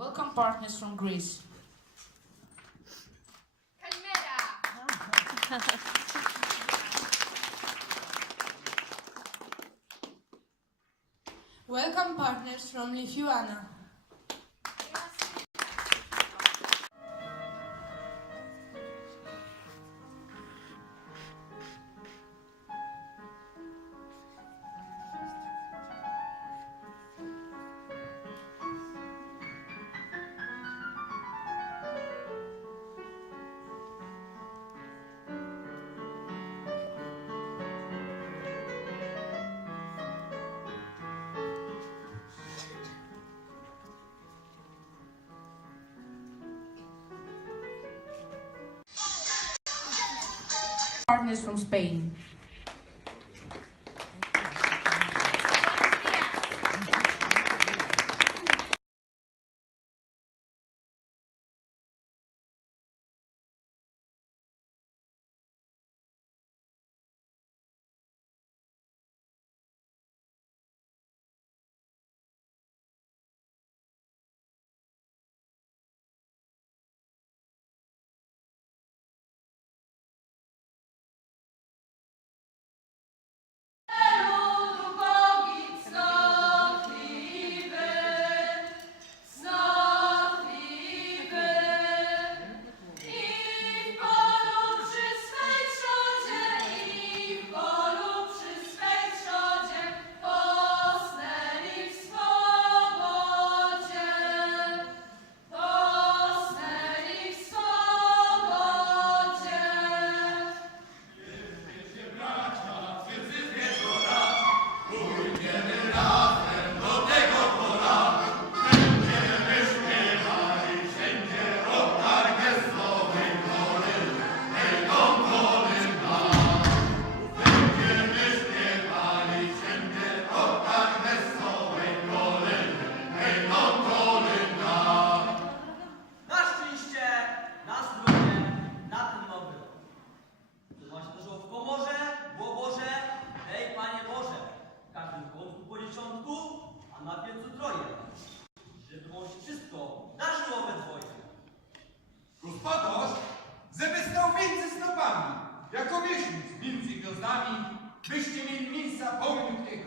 Welcome partners from Greece. Welcome partners from Lithuania. Partners from Spain. Na szczęście, na zdrowie, na ten nowy rok. Tu ma się darzyło w komorze, było Boże, hej Panie Boże. W każdym kątku po dziesiątku, a na piecu troje. Żeby wam się wszystko darzyło we dwoje. Gospodarz, żeby stał między snopami, jako miesiąc między gwiazdami, byście mieli miejsca pełnych tej